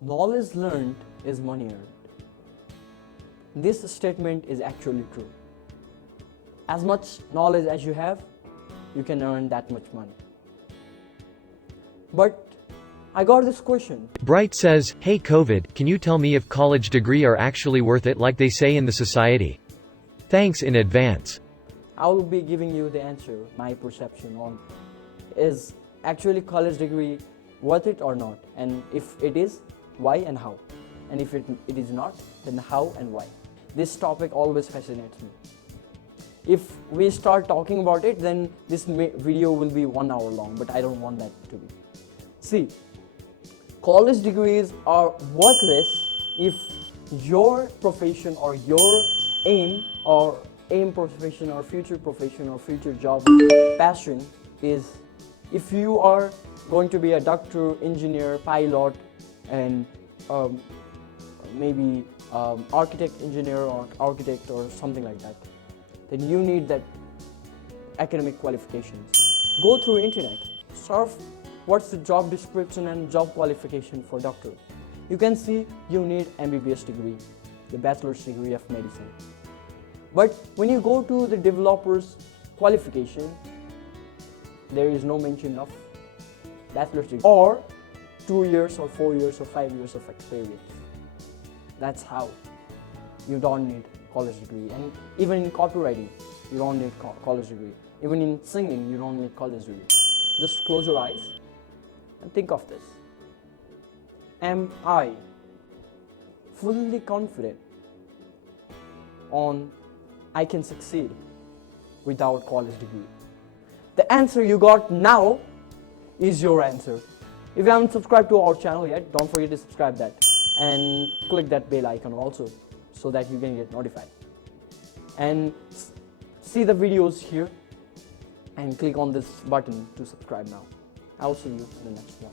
knowledge learned is money earned. This statement is actually true. As much knowledge as you have, you can earn that much money. But I got this question. Bright says, "Hey Kovid, can you tell me if college degree are actually worth it like they say in the society? Thanks in advance." I will be giving you the answer, my perception on is actually college degree worth it or not, and if it is, why and how, and if it is not, then how and why. This topic always fascinates me. If we start talking about it, then this video will be 1 hour long, but I don't want that to be. See, college degrees are worthless if your profession or your aim profession or future job passion is, if you are going to be a doctor, engineer, pilot, and maybe engineer or architect or something like that, then you need that academic qualifications. Go through internet, surf what's the job description and job qualification for doctor. You can see you need MBBS degree, the bachelor's degree of medicine. But when you go to the developer's qualification, there is no mention of bachelor's degree or 2 years or 4 years or 5 years of experience. That's how you don't need college degree. And even in copywriting, you don't need college degree. Even in singing, you don't need college degree. Just close your eyes and think of this. Am I fully confident on I can succeed without college degree? The answer you got now is your answer. If you haven't subscribed to our channel yet, don't forget to subscribe that and click that bell icon also so that you can get notified. And see the videos here and click on this button to subscribe now. I'll see you in the next one.